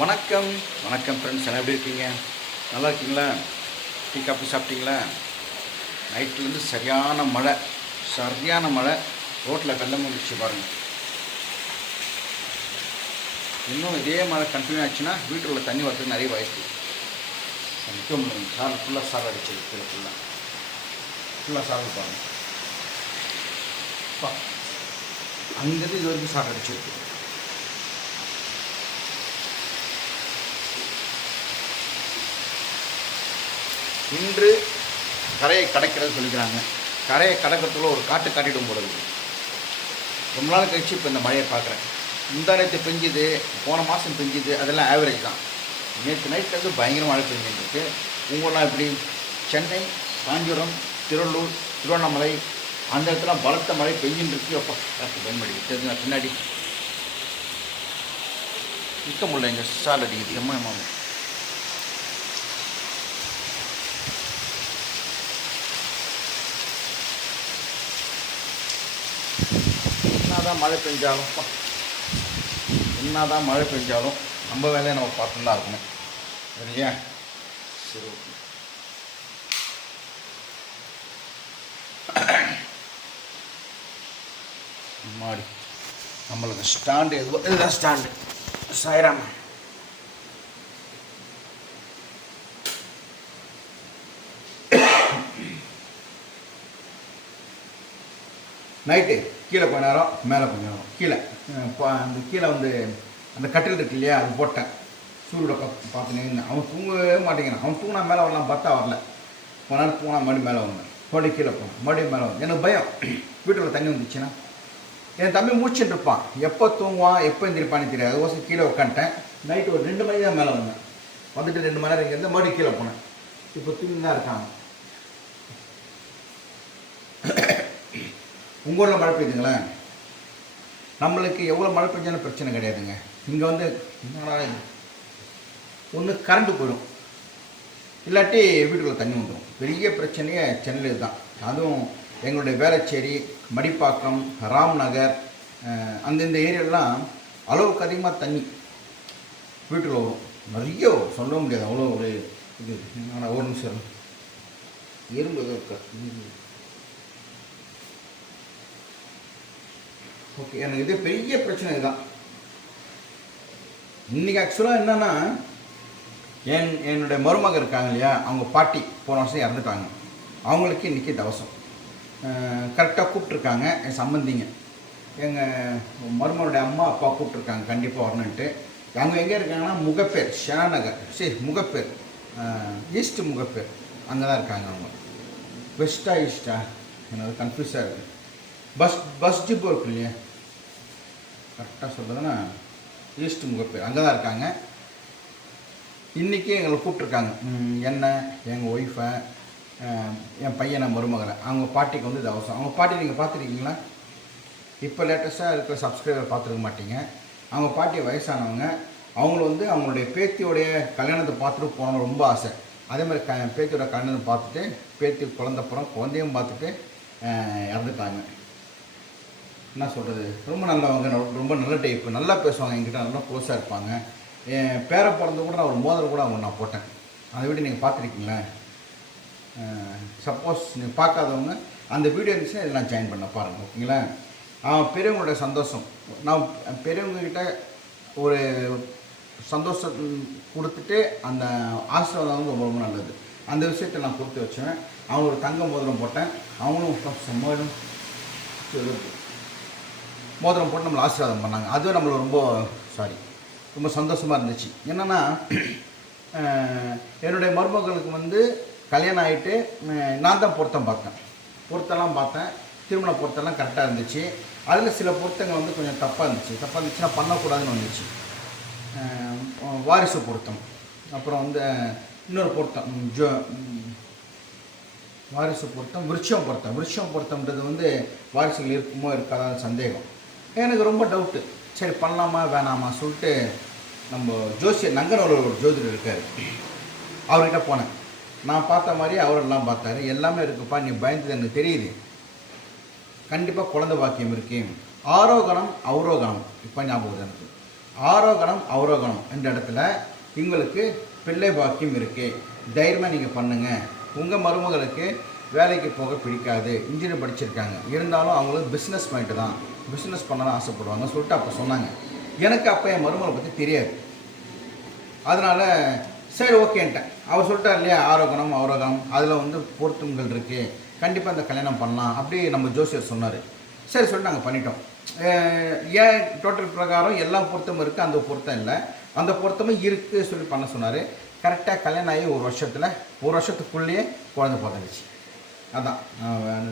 வணக்கம் வணக்கம் ஃப்ரெண்ட்ஸ், எல்லாம் எப்படி இருக்கீங்க? நல்லா இருக்கீங்களா? டீ காஃபி சாப்பிட்டீங்களா? நைட்லேருந்து சரியான மழை ரோட்டில் வெள்ளம் வந்துடுச்சு பாருங்கள். இன்னும் இதே மழை கண்டினியூ ஆச்சுன்னா வீட்டுக்குள்ள தண்ணி வரதுக்கு நிறைய வாய்ப்பு. நிற்க முடியும். சார் ஃபுல்லாக சார் அடிச்சது, கீழே ஃபுல்லாக சார் பாருங்கள். அங்கேருந்து இது வரைக்கும் சார் அடிச்சிருக்கு. இன்று கரையை கடக்கிறது சொல்லிக்கிறாங்க. கரையை கடக்கிறதுக்குள்ள ஒரு காட்டு காட்டிடும் போல இருக்குது. ரொம்ப நாள் கழிச்சு இப்போ இந்த மழையை பார்க்குறேன். முந்தா நேற்று பெஞ்சுது, போன மாதம் பெஞ்சுது, அதெல்லாம் ஆவரேஜ் தான். நேற்று நைட்லேருந்து பயங்கர மழை பெஞ்சுருக்கு. உங்களெலாம் எப்படி? சென்னை, காஞ்சிபுரம், திருவள்ளூர், திருவண்ணாமலை அந்த இடத்துல பலத்த மழை பெஞ்சுன்னு இருக்கு. அப்போ பயன்படுத்தி தெரிஞ்சுங்க. பின்னாடி நிற்க முடியல, எங்கள் சால் அடிக்குது. எம்மா என்னதான் மழை பெஞ்சாலும் நம்ம வேலையை நம்ம பார்த்துன்னு தான் இருக்கணும், சரியா? சரி, மாடி நம்மளுக்கு ஸ்டாண்டு இதுதான் ஸ்டாண்டு. சாய்ராம் நைட்டு கீழே கொஞ்ச நேரம், மேலே கொஞ்ச நேரம். கீழே அந்த கீழே வந்து அந்த கட்டில் இருக்கு இல்லையா, அது போட்டேன். சூரியோட பார்த்துனேங்க. அவன் தூங்கவே மாட்டேங்கிறான். அவன் தூங்கினா மேலே வரலாம் பார்த்தா வரல. கொஞ்ச நேரம் தூங்கினா மறுபடியும் மேலே வந்தேன், மறுபடியும் கீழே போனேன், மறுபடியும் மேலே வந்தேன். எனக்கு பயம், வீட்டுக்குள்ள தண்ணி வந்துச்சுன்னா. என் தம்பி மூச்சுட்டு இருப்பான். எப்போ தூங்குவான், எப்போ எந்திரிப்பான்னு தெரியாது. அதுக்கோசம் கீழே உட்காந்துட்டேன். நைட்டு ஒரு 2 மணி தான் மேலே வந்தேன். வந்துட்டு 2 மணி நேரம் இங்கேருந்து மறுபடியும் கீழே போனேன். இப்போ தூங்கி தான் இருக்காங்க. உங்கள் ஊரில் மழை பெய்யுதுங்களேன். நம்மளுக்கு எவ்வளோ மழை பெஞ்சாலும் பிரச்சனை கிடையாதுங்க. இங்கே வந்து ஒன்று கரண்ட்டு போயிடும், இல்லாட்டி வீட்டுக்குள்ள தண்ணி வந்துடும். பெரிய பிரச்சனையே சென்னையில் தான். அதுவும் எங்களுடைய வேளச்சேரி, மடிப்பாக்கம், ராம்நகர் அந்தந்த ஏரியாலாம் அளவுக்கு அதிகமாக தண்ணி வீட்டுக்குள்ள வரும். நிறைய சொல்ல முடியாது, அவ்வளோ ஒரு இது. ஆனால் ஒரு நிமிஷம் இரும்பு இருக்கா? ஓகே, எனக்கு இது பெரிய பிரச்சனை இதுதான். இன்றைக்கி ஆக்சுவலாக என்னென்னா, என்னுடைய மருமக இருக்காங்க இல்லையா, அவங்க பாட்டி போன வருஷம் இறந்துட்டாங்க. அவங்களுக்கு இன்றைக்கி தவசம். கரெக்டாக கூப்பிட்ருக்காங்க என் சம்பந்திங்க. எங்கள் மருமனுடைய அம்மா அப்பா கூப்பிட்ருக்காங்க கண்டிப்பாக வரணுன்ட்டு. அவங்க எங்கே இருக்காங்கன்னா முகப்பேர், ஷாநகர், முகப்பேர், ஈஸ்ட் முகப்பேர், அங்கே தான் இருக்காங்க. அவங்க வெஸ்டா ஈஸ்டா எனக்கு கன்ஃபியூஸாக இருக்குது. பஸ் டிப்போ இருக்கு இல்லையா, கரெக்டாக சொல்கிறதுன்னா ஈஸ்ட் முகப்பேர், அங்கே தான் இருக்காங்க. இன்றைக்கி எங்களை கூப்பிட்ருக்காங்க. என்ன, எங்கள் ஒய்ஃபை, என் பையனை, மருமகளை. அவங்க பாட்டிக்கு வந்து இது அவசரம். அவங்க பாட்டி நீங்கள் பார்த்துருக்கீங்களா? இப்போ லேட்டஸ்ட்டாக இருக்கிற சப்ஸ்கிரைபர் பார்த்துருக்க மாட்டீங்க. அவங்க பாட்டி வயசானவங்க. அவங்கள வந்து அவங்களுடைய பேத்தியோடைய கல்யாணத்தை பார்த்துட்டு போகணுன்னு ரொம்ப ஆசை. அதே மாதிரி பேத்தியோட கல்யாணத்தை பார்த்துட்டு, பேத்தி குழந்தையும் பார்த்துட்டு இறந்துட்டாங்க. என்ன சொல்கிறது, ரொம்ப நல்லவங்க, ரொம்ப நல்ல டைப்பு, நல்லா பேசுவாங்க, என்கிட்ட நல்லா க்ளோஸாக இருப்பாங்க. என் பேரை பிறந்த கூட நான் ஒரு மோதிரம் கூட அவங்க நான் போட்டேன். அந்த வீடியோ நீங்கள் பார்த்துருக்கீங்களா? சப்போஸ் நீங்கள் பார்க்காதவங்க அந்த வீடியோ இருந்துச்சுன்னா இதில் நான் ஜாயின் பண்ண பாருங்கள், ஓகேங்களா? பெரியவங்களுடைய சந்தோஷம், நான் பெரியவங்கக்கிட்ட ஒரு சந்தோஷம் கொடுத்துட்டு அந்த ஆசீர்வாதம் வந்து ரொம்ப ரொம்ப நல்லது. அந்த விஷயத்தை நான் கொடுத்து வச்சேன். அவங்க ஒரு தங்க மோதிரம் போட்டேன். அவங்களும் மோதிரம் போட்டு நம்மளை ஆசீர்வாதம் பண்ணாங்க. அதுவும் நம்மளுக்கு ரொம்ப சந்தோஷமாக இருந்துச்சு. என்னென்னா, என்னுடைய மருமகளுக்கு வந்து கல்யாணம் ஆகிட்டு நான் தான் பொருத்தெல்லாம் பார்த்தேன். திருமண பொருத்தெல்லாம் கரெக்டாக இருந்துச்சு. அதில் சில பொருத்தங்கள் வந்து கொஞ்சம் தப்பாக இருந்துச்சுன்னா பண்ணக்கூடாதுன்னு வந்துச்சு. வாரிசு பொருத்தம், அப்புறம் வந்து இன்னொரு பொருத்தம், வாரிசு பொருத்தம், விருட்சம் பொருத்தம்ன்றது வந்து வாரிசுகள் இருக்குமோ இருக்காத சந்தேகம். எனக்கு ரொம்ப டவுட்டு. சரி பண்ணலாமா வேணாமா சொல்லிட்டு நம்ம ஜோசியர் நங்கனூரில் ஒரு ஜோதிடர் இருக்கார், அவர்கிட்ட போனேன். நான் பார்த்த மாதிரி அவரெல்லாம் பார்த்தாரு. எல்லாமே இருக்குப்பா, நீ பயந்தது எனக்கு தெரியுது, கண்டிப்பாக குழந்தை பாக்கியம் இருக்கு. ஆரோகணம் அவரோகணம் இப்போ ஞாபகம் எனக்கு ஆரோகணம் அவரோகணம் என்ற இடத்துல உங்களுக்கு பிள்ளை பாக்கியம் இருக்குது, தைரியமாக நீங்கள் பண்ணுங்கள். உங்கள் மருமகளுக்கு வேலைக்கு போக பிடிக்காது, இன்ஜினியர் படிச்சிருக்காங்க, இருந்தாலும் அவங்களுக்கு பிஸ்னஸ் மைண்டு தான், பிஸ்னஸ் பண்ணலாம் ஆசைப்படுவாங்க சொல்லிட்டு அப்போ சொன்னாங்க. எனக்கு அப்போ என் மருமகளை பற்றி தெரியாது. அதனால் சரி ஓகேன்ட்டேன். அவர் சொல்லிட்டார் இல்லையா, ஆரோகணம் அவரோகணம் அதில் வந்து பொருத்தங்கள் இருக்குது, கண்டிப்பாக இந்த கல்யாணம் பண்ணலாம் அப்படி நம்ம ஜோசியர் சொன்னார். சரி சொல்லிட்டு நாங்கள் பண்ணிட்டோம். ஏன் டோட்டல் பிரகாரம் எல்லா பொருத்தமும் இருக்குது, அந்த பொருத்தம் இல்லை, அந்த பொருத்தமும் இருக்குது சொல்லி பண்ண சொன்னார். கரெக்டாக கல்யாணம் ஆகி ஒரு வருஷத்துக்குள்ளேயே குழந்தை பிறந்துச்சு. அதான்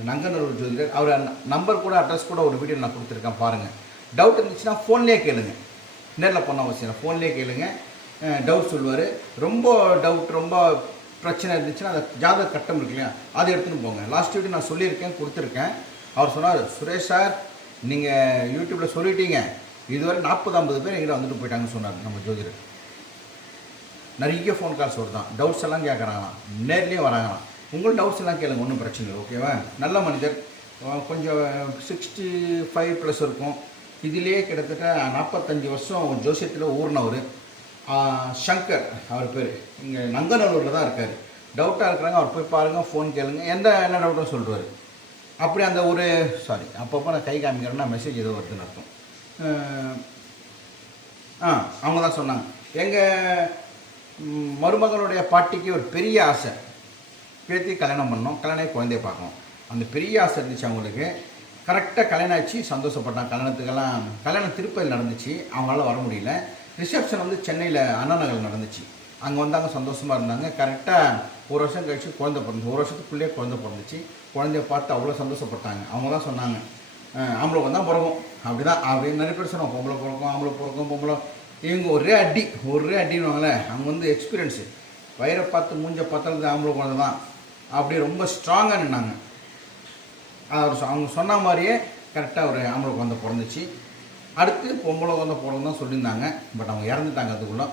நங்கநல்லூர் ஜோதிடர். அவர் நம்பர் கூட அட்ரஸ் கூட ஒரு வீடியோ நான் கொடுத்துருக்கேன் பாருங்கள். டவுட் இருந்துச்சுன்னா ஃபோன்லேயே கேளுங்க, நேரில் பண்ண அவசியம் ஃபோன்லேயே கேளுங்க, டவுட் சொல்லுவார். ரொம்ப டவுட் ரொம்ப பிரச்சனை இருந்துச்சுன்னா அந்த ஜாதக கட்டம் இருக்கு இல்லையா, அதை எடுத்துன்னு போங்க. லாஸ்ட் வீடியோ நான் சொல்லியிருக்கேன், கொடுத்துருக்கேன். அவர் சொன்னார், சுரேஷ் சார் நீங்கள் யூடியூப்பில் சொல்லிட்டீங்க, இதுவரை 40-50 பேர் எங்கிட்ட வந்துட்டு போயிட்டாங்கன்னு சொன்னார் நம்ம ஜோதிடர். நிறைய ஃபோன் கால்ஸ் வருதான், டவுட்ஸ் எல்லாம் கேட்குறாங்களாம், நேர்லேயே வராங்களாம். உங்கள் டவுட்ஸ் எல்லாம் கேளுங்க, ஒன்றும் பிரச்சனை இல்லை, ஓகேவா? நல்ல மனிதர், கொஞ்சம் 65+ இருக்கும். இதிலே கிட்டத்தட்ட 45 வருஷம் ஜோசியத்தில் ஊர்னவர். சங்கர் அவர் பேர், இங்கே நங்கநல்லூரில் தான் இருக்கார். டவுட்டாக இருக்கிறாங்க, அவர் போய் பாருங்கள், ஃபோன் கேளுங்க, என்ன டவுட்டும் சொல்லுவார். அப்படி அந்த ஒரு அப்பப்போ நான் கை காமிக்கிறேன்னா மெசேஜ் ஏதோ வருதுன்னு அர்த்தம். அவங்க தான் சொன்னாங்க, எங்கள் மருமகளுடைய பாட்டிக்கு ஒரு பெரிய ஆசை, பேத்தி கல்யாணம் பண்ணோம், கல்யாணம் குழந்தைய பார்க்கணும், அந்த பெரிய ஆசை இருந்துச்சு அவங்களுக்கு. கரெக்டாக கல்யாணம் ஆச்சு, சந்தோஷப்பட்டாங்க. கல்யாணம் திருப்பதியில் நடந்துச்சு, அவங்களால வர முடியல. ரிசப்ஷன் வந்து சென்னையில் அண்ணா நகரில் நடந்துச்சு, அங்கே வந்தாங்க, சந்தோஷமாக இருந்தாங்க. கரெக்டாக ஒரு வருஷம் கழிச்சு குழந்தை பிறந்துச்சு, ஒரு வருஷத்துக்குள்ளேயே குழந்தை பிறந்துச்சு. குழந்தைய பார்த்து அவ்வளோ சந்தோஷப்பட்டாங்க. அவங்க தான் சொன்னாங்க, ஆம்பளை தான் பிறக்கும் அப்படி தான் அப்படின்னு நிறைய பேர் சொன்னாங்க, பொம்பளை பிறக்கும் ஆம்பளை பிறக்கும் பொம்பளை. இவங்க ஒரே அடின்னுவாங்களே, அவங்க வந்து எக்ஸ்பீரியன்ஸு, வயிறை பார்த்து மூஞ்ச பார்த்தாலும் ஆம்பளை குழந்தை தான் அப்படி ரொம்ப ஸ்ட்ராங்காக நின்னாங்க. அவங்க சொன்ன மாதிரியே கரெக்டாக ஒரு ஆம்பளை குழந்தை பிறந்துச்சு. அடுத்து பொம்பளை குழந்தை பிறந்து தான் சொல்லியிருந்தாங்க, பட் அவங்க இறந்துட்டாங்க. அதுக்குள்ளே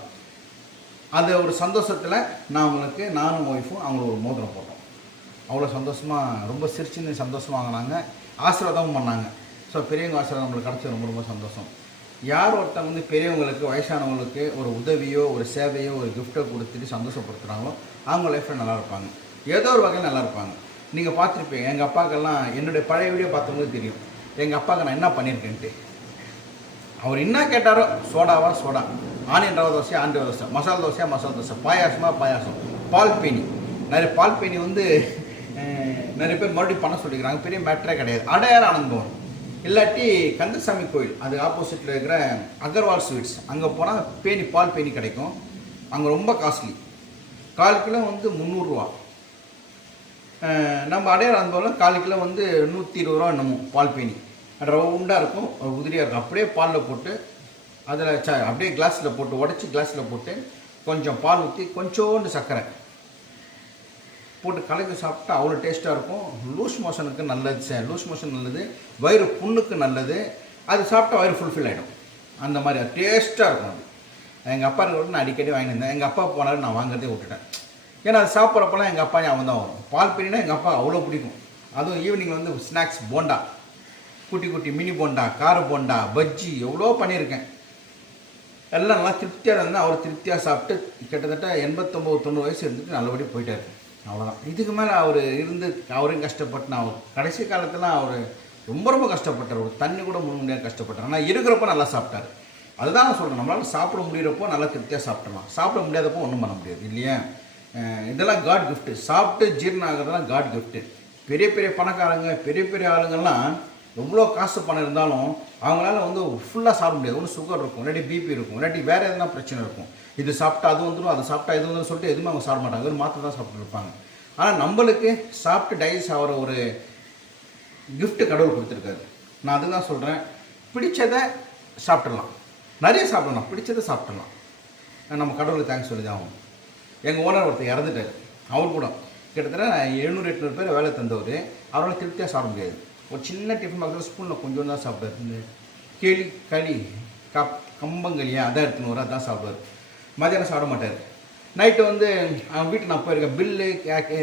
அந்த ஒரு சந்தோஷத்தில் நானும் ஒய்ஃபும் அவங்களுக்கு ஒரு மோதிரம் போட்டோம். அவ்வளோ சந்தோஷமாக, ரொம்ப சிரிச்சுன்னு சந்தோஷமாக வாங்கினாங்க, ஆசீர்வாதமும் பண்ணாங்க. ஸோ பெரியவங்க ஆசீர்வாதம் நம்மளுக்கு கிடச்சி ரொம்ப ரொம்ப சந்தோஷம். யார் ஒருத்தங்க வந்து பெரியவங்களுக்கு வயசானவங்களுக்கு ஒரு உதவியோ ஒரு சேவையோ ஒரு கிஃப்ட்டோ கொடுத்துட்டு சந்தோஷப்படுத்துகிறாங்களோ அவங்க லைஃப்பில் நல்லா இருப்பாங்க, ஏதோ ஒரு வகையில் நல்லா இருப்பாங்க. நீங்கள் பார்த்துருப்பீங்க, எங்கள் அப்பாக்கெல்லாம் என்னுடைய பழைய வீடியோ பார்த்தவங்களுக்கு தெரியும், எங்கள் அப்பாவுக்கு நான் என்ன பண்ணியிருக்கேன்ட்டு. அவர் என்ன கேட்டாரோ, சோடாவா சோடா, ஆனியன் ரவா தோசையா ஆனியன் ரவா தோசை, மசாலா தோசையா மசாலா தோசை, பாயாசமாக பாயாசம், பால் பேனி. பால் பேனி வந்து நிறைய பேர் மறுபடியும் பண்ண சொல்லிக்கிறாங்க, பெரிய மேட்டரே கிடையாது. அடையாள ஆனந்தம் இல்லாட்டி கந்தசாமி கோயில் அது ஆப்போசிட்டில் இருக்கிற அகர்வால் ஸ்வீட்ஸ், அங்கே போனால் பேனி பால் பேனி கிடைக்கும். அங்கே ரொம்ப காஸ்ட்லி, 1/4 கிலோ வந்து 300 ரூபா. நம்ம அடையாள ஆனந்தம் 1/4 கிலோ வந்து 120 ரூபா என்னமோ பால் பேனி. ரவுண்டாக இருக்கும், உதிரியாக இருக்கும். அப்படியே பாலில் போட்டு அதில் அப்படியே கிளாஸில் போட்டு உடச்சி கிளாஸில் போட்டு கொஞ்சம் பால் ஊற்றி கொஞ்சோண்டு சர்க்கரை போட்டு கலக்கி சாப்பிட்டா அவ்வளோ டேஸ்ட்டாக இருக்கும். லூஸ் மோஷனுக்கு நல்லது, லூஸ் மோஷன் நல்லது, வயிறு புண்ணுக்கு நல்லது. அது சாப்பிட்டா வயிறு ஃபுல்ஃபில் ஆகிடும். அந்த மாதிரி டேஸ்ட்டாக இருக்கும். அது எங்கள் அப்பா இருக்கிற நான் அடிக்கடி வாங்கியிருந்தேன். எங்கள் அப்பா போனாலும் நான் வாங்குறதே விட்டுட்டேன். ஏன்னா அது சாப்பிட்றப்பெல்லாம் எங்கள் அப்பா அவன் தான் வரும். பால் பேனினா எங்கள் அப்பா அவ்வளோ பிடிக்கும். அதுவும் ஈவினிங் வந்து ஸ்நாக்ஸ் போண்டா, குட்டி குட்டி மினி போண்டா, கார போண்டா, பஜ்ஜி எவ்வளோ பண்ணியிருக்கேன். எல்லாம் நல்லா திருப்தியாக இருந்தால் அவர் திருப்தியாக சாப்பிட்டு கிட்டத்தட்ட 89-90 வயசு இருந்துட்டு நல்லபடியாக போயிட்டார். அவ்வளோதான். இதுக்கு மேலே அவர் இருந்து அவரையும் கஷ்டப்பட்டு, அவர் கடைசி காலத்தில் அவர் ரொம்ப ரொம்ப கஷ்டப்பட்டார். ஒரு தண்ணி கூட முழு முடியாது கஷ்டப்பட்டார். ஆனால் இருக்கிறப்போ நல்லா சாப்பிட்டார். அதுதான் நான் சொல்கிறேன், நம்மளால் சாப்பிட முடிகிறப்போ நல்லா திருப்தியாக சாப்பிடலாம், சாப்பிட முடியாதப்போ ஒன்றும் பண்ண முடியாது இல்லையா? இதெல்லாம் காட் கிஃப்ட்டு. சாப்பிட்டு ஜீரணம் ஆகிறதுலாம் காட் கிஃப்ட்டு. பெரிய பெரிய பணக்காரங்க, பெரிய பெரிய ஆளுங்கள்லாம் எவ்வளோ காசு பணம் இருந்தாலும் அவங்களால வந்து ஃபுல்லாக சாப்பிட முடியாது. ஒன்று சுகர் இருக்கும், இல்லாட்டி பிபி இருக்கும், இல்லாட்டி வேறு எதுனா பிரச்சனை இருக்கும். இது சாப்பிட்டா அது வந்துடும், அது சாப்பிட்டா இது வந்துடும் சொல்லிட்டு எதுவுமே அவங்க சாப்பிட மாட்டாங்க, ஒரு மாத்திரை தான் சாப்பிட்டு இருப்பாங்க. ஆனால் நம்மளுக்கு சாப்பிட்டு டைஜஸ்ட் ஆகிற ஒரு கிஃப்ட்டு கடவுள் கொடுத்துருக்காரு. நான் அதுதான் சொல்கிறேன், பிடிச்சதை சாப்பிட்றலாம், நிறைய சாப்பிடலாம், பிடிச்சதை சாப்பிட்றலாம். நம்ம கடவுளுக்கு தேங்க்ஸ் சொல்லி தான் ஆகும். எங்கள் ஓனர் ஒருத்தர் இறந்துட்டார். அவர் கூட கிட்டத்தட்ட 700-800 பேர் வேலை தந்தவர். அவரால் திருப்தியாக சாப்பிட முடியாது. ஒரு சின்ன டிஃபன் பாக்ஸில் ஸ்பூனில் கொஞ்சம் தான் சாப்பிடுவார். இந்த களி கம்பங்களியா அதான் எடுத்துன்னு வர அதான் சாப்பிடுவார். மதியானம் சாப்பிட மாட்டார். நைட்டு வந்து அவன் வீட்டுக்கு நான் போயிருக்கேன், பில்லு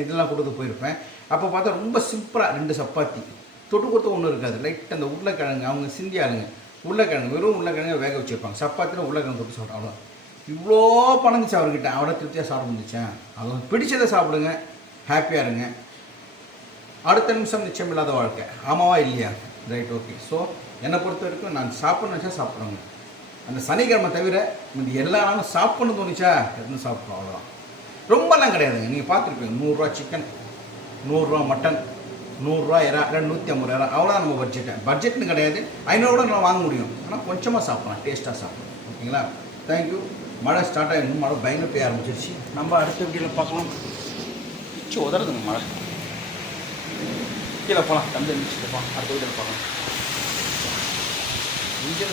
இதெல்லாம் கொடுத்து போயிருப்பேன். அப்போ பார்த்தா ரொம்ப சிம்பிளாக 2 சப்பாத்தி தொட்டு கொடுத்து ஒன்றும் இருக்காது. லைட் அந்த உருளைக்கிழங்கு அவங்க சிந்தி ஆளுங்க உருளைக்கிழங்கு வெறும் உருளைக்கிழங்கு வேக வச்சுருப்பாங்க. சப்பாத்தியில் உருளைக்கிழங்கு தொட்டு சாப்பிடும். அவ்வளோ இவ்வளோ பணம் இருந்துச்சு அவர்கிட்ட. அவரை திருப்தியாக சாப்பிட முடிச்சேன். அது பிடிச்சதை சாப்பிடுங்க, ஹாப்பியாக இருங்க. அடுத்த நிமிஷம் நிச்சயம் இல்லாத வாழ்க்கை. ஆமாவா இல்லையா? Right, okay. ஸோ என்னை பொறுத்த வரைக்கும் நான் சாப்பிட்ணும் நினச்சா சாப்பிட்றோங்க. அந்த சனிக்கிழமை தவிர இந்த எல்லா நாளும் சாப்பிட்ணும் தோணுச்சா எதுவும் சாப்பிட்றோம், அவ்வளோதான். ரொம்பலாம் கிடையாதுங்க. நீங்கள் பார்த்துருப்பீங்க, 100 ரூபா சிக்கன், 100 ரூபா மட்டன், 100 ரூபா இறா, இல்லை 150 இறா, அவ்வளோதான் நம்ம பட்ஜெட்னு கிடையாது. 500 கூட நம்ம வாங்க முடியும். ஆனால் கொஞ்சமாக சாப்பிட்லாம், டேஸ்ட்டாக சாப்பிட்லாம். ஓகேங்களா? தேங்க்யூ. மழை ஸ்டார்ட் ஆகிடும். மழை பயங்கர பெய்ய ஆரம்பிச்சிருச்சு. நம்ம அடுத்த வீடியோவில் பார்க்கலாம். பிச்சு உதறதுங்க மழை. கீழே போகலாம், தம்பி இருந்துச்சு போகலாம். அடுத்த வீடியோவில் பார்க்கலாம். இங்கே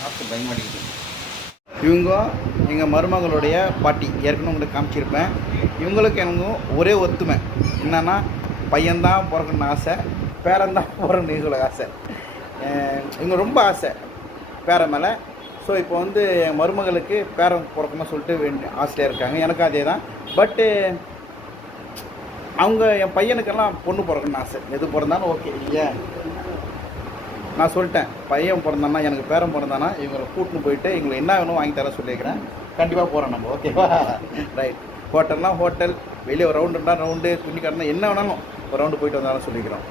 சாப்பிட்டு பயமாடிக்குது. இவங்க எங்கள் மருமகளுடைய பாட்டி. ஏற்கனவே உங்களுக்கு காமிச்சிருப்பேன். இவங்களுக்கு எனக்கு ஒரே ஒத்துமை என்னென்னா, பையன்தான் பிறக்கணும்னு ஆசை, பேரன்தான் பிறக்கணும் இவங்களுக்கு ஆசை. இவங்க ரொம்ப ஆசை பேரன் மேலே. ஸோ இப்போ வந்து என் மருமகளுக்கு பேரன் பிறக்கணும்னு சொல்லிட்டு ஆசையாக இருக்காங்க. எனக்கும் அதே தான். பட்டு அவங்க என் பையனுக்கெல்லாம் பொண்ணு பிறக்கணும்னு ஆசை. எது பிறந்தாலும் ஓகே இல்லையா? நான் சொல்லிட்டேன், பையன் பிறந்தானா, எனக்கு பேரன் பிறந்தானா இவங்களை கூட்டின்னு போயிட்டு இவங்களை என்ன வேணும் வாங்கி தர சொல்லியிருக்கிறேன். கண்டிப்பாக போகிறோம் நம்ம, ஓகேவா? ரைட். ஹோட்டல்னால் ஹோட்டல், வெளியே ஒரு ரவுண்டுனா ரவுண்டு, துணி கடனா என்ன வேணாலும் ஒரு ரவுண்டு போயிட்டு வந்தாலும் சொல்லிக்கிறோம்.